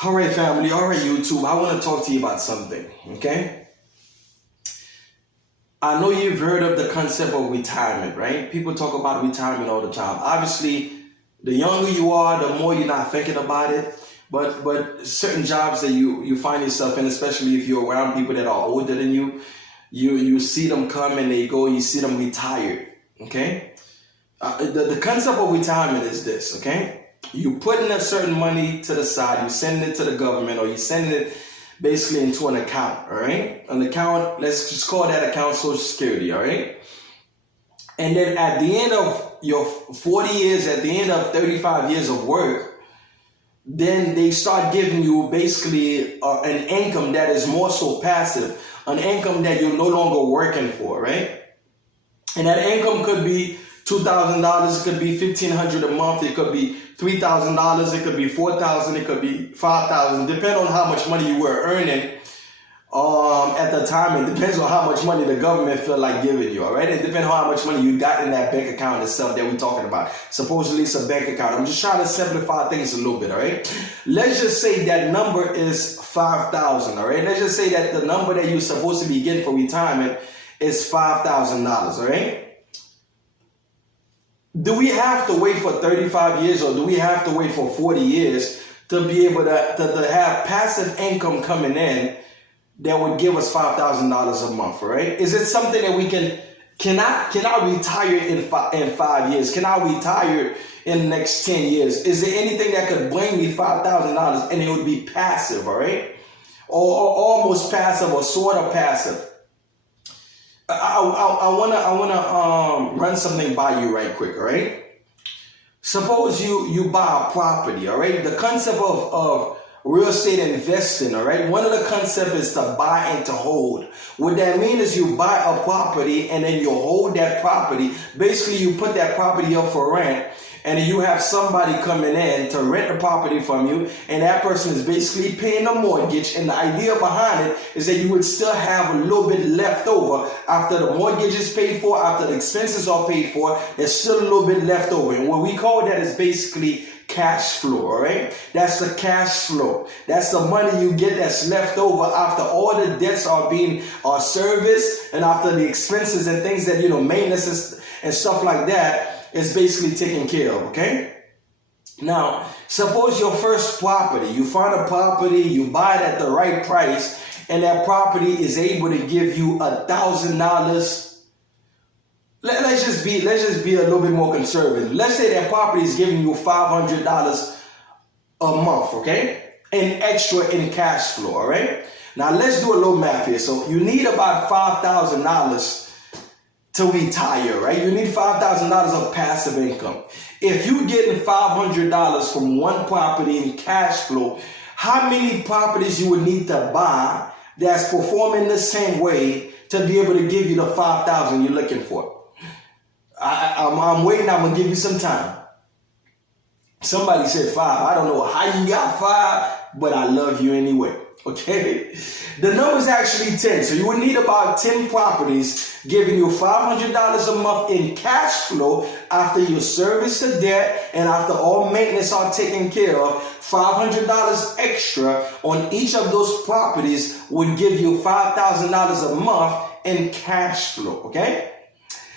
All right, family. All right, YouTube. I want to talk to you about something. Okay. I know you've heard of the concept of retirement, right? People talk about retirement all the time. Obviously, the younger you are, the more you're not thinking about it. But certain jobs that you find yourself in, especially if you're around people that are older than you see them come and they go. You see them retired. Okay. The concept of retirement is this. Okay. You putting a certain money to the side, you sending it to the government, or you sending it basically into an account, all right? An account, let's just call that account Social Security, all right? And then at the end of your 40 years, at the end of 35 years of work, then they start giving you basically an income that is more so passive, an income that you're no longer working for, right? And that income could be $2,000, it could be $1,500 a month, it could be $3,000, it could be $4,000, it could be $5,000, depending on how much money you were earning at the time. It depends on how much money the government feel like giving you, all right? It depends on how much money you got in that bank account itself that we're talking about. Supposedly it's a bank account. I'm just trying to simplify things a little bit, all right? Let's just say that number is 5,000, all right? Let's just say that the number that you're supposed to be getting for retirement is $5,000, all right? Do we have to wait for 35 years, or do we have to wait for 40 years to be able to have passive income coming in that would give us $5,000 a month, right? Is it something that we can I retire in 5 years? Can I retire in the next 10 years? Is there anything that could bring me $5,000 and it would be passive, all right? Or almost passive, or sort of passive? I wanna run something by you right quick, all right? Suppose you buy a property, all right? The concept of real estate investing, all right? One of the concepts is to buy and to hold. What that means is you buy a property and then you hold that property. Basically, you put that property up for rent, and you have somebody coming in to rent the property from you, and that person is basically paying the mortgage. And the idea behind it is that you would still have a little bit left over after the mortgage is paid for, after the expenses are paid for. There's still a little bit left over, and what we call that is basically cash flow, all right? That's the cash flow. That's the money you get that's left over after all the debts are being serviced, and after the expenses and things that, maintenance and stuff like that is basically taken care of, okay? Now, suppose your first property, you find a property, you buy it at the right price, and that property is able to give you $1,000. Let's just be a little bit more conservative. Let's say that property is giving you $500 a month, okay? And extra in cash flow, all right? Now, let's do a little math here. So you need about $5,000 to retire, right? You need $5,000 of passive income. If you're getting $500 from one property in cash flow, how many properties you would need to buy that's performing the same way to be able to give you the $5,000 you're looking for? I'm waiting. I'm gonna give you some time. Somebody said 5. I don't know how you got 5, but I love you anyway. Okay, the number is actually 10. So you would need about 10 properties giving you $500 a month in cash flow after you service the debt and after all maintenance are taken care of. $500 extra on each of those properties would give you $5,000 a month in cash flow. Okay,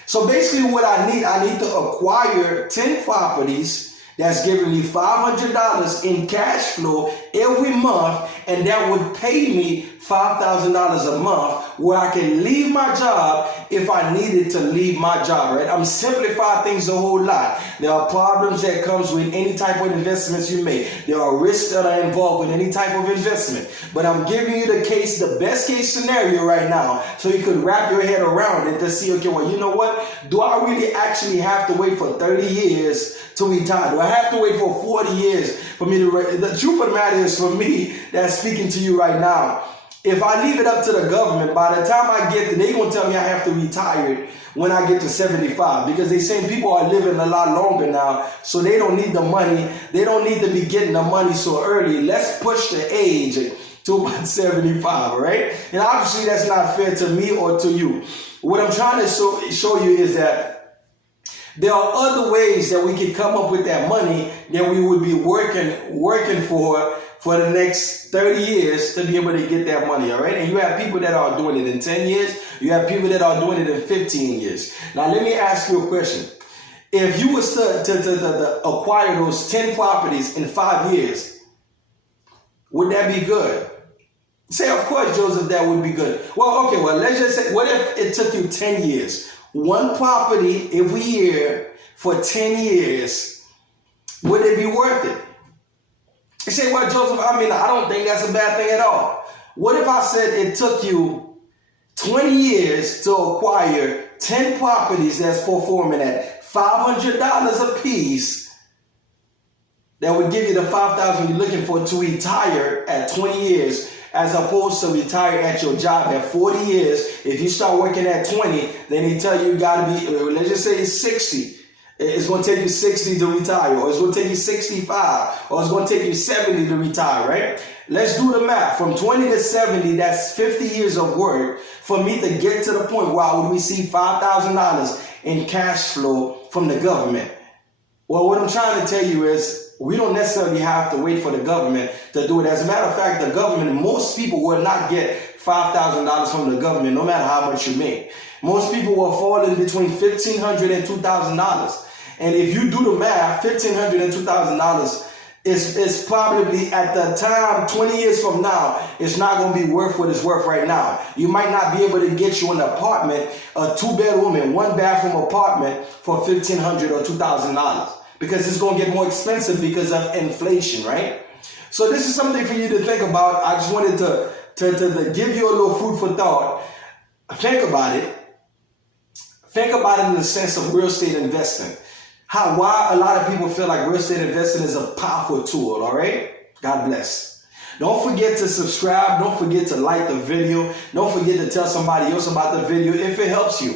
so basically what I need to acquire 10 properties that's giving me $500 in cash flow every month, and that would pay me $5,000 a month, where I can leave my job if I needed to leave my job, right? I'm simplifying things a whole lot. There are problems that comes with any type of investments you make. There are risks that are involved with any type of investment. But I'm giving you the best case scenario right now, so you could wrap your head around it to see, okay, well, you know what? Do I really actually have to wait for 30 years to retire? Do I have to wait for 40 years for me to? The truth of the matter is, for me, that's speaking to you right now, if I leave it up to the government, by the time I get there, they're going to tell me I have to retire when I get to 75, because they're saying people are living a lot longer now, so they don't need the money. They don't need to be getting the money so early. Let's push the age to about 75, right? And obviously that's not fair to me or to you. What I'm trying to show you is that there are other ways that we can come up with that money that we would be working for the next 30 years to be able to get that money, all right? And you have people that are doing it in 10 years. You have people that are doing it in 15 years. Now, let me ask you a question. If you was to acquire those 10 properties in 5 years, would that be good? Say, of course, Joseph, that would be good. Well, okay, well, let's just say, what if it took you 10 years? One property every year for 10 years, would it be worth it? You say, well, Joseph, I don't think that's a bad thing at all. What if I said it took you 20 years to acquire 10 properties that's performing at $500 a piece that would give you the $5,000 you're looking for to retire at 20 years, as opposed to retire at your job at 40 years. If you start working at 20, then they tell you got to be, let's just say it's 60. It's going to take you 60 to retire, or it's going to take you 65, or it's going to take you 70 to retire, right? Let's do the math. From 20 to 70, that's 50 years of work for me to get to the point where I would receive $5,000 in cash flow from the government. Well, what I'm trying to tell you is we don't necessarily have to wait for the government to do it. As a matter of fact, the government, most people will not get $5,000 from the government, no matter how much you make. Most people will fall in between $1,500 and $2,000. And if you do the math, $1,500 and $2,000 is probably at the time, 20 years from now, it's not going to be worth what it's worth right now. You might not be able to get you an apartment, a 2-bedroom and 1-bathroom apartment for $1,500 or $2,000 because it's going to get more expensive because of inflation, right? So this is something for you to think about. I just wanted to give you a little food for thought. Think about it. Think about it in the sense of real estate investing. Why a lot of people feel like real estate investing is a powerful tool, all right? God bless. Don't forget to subscribe. Don't forget to like the video. Don't forget to tell somebody else about the video if it helps you.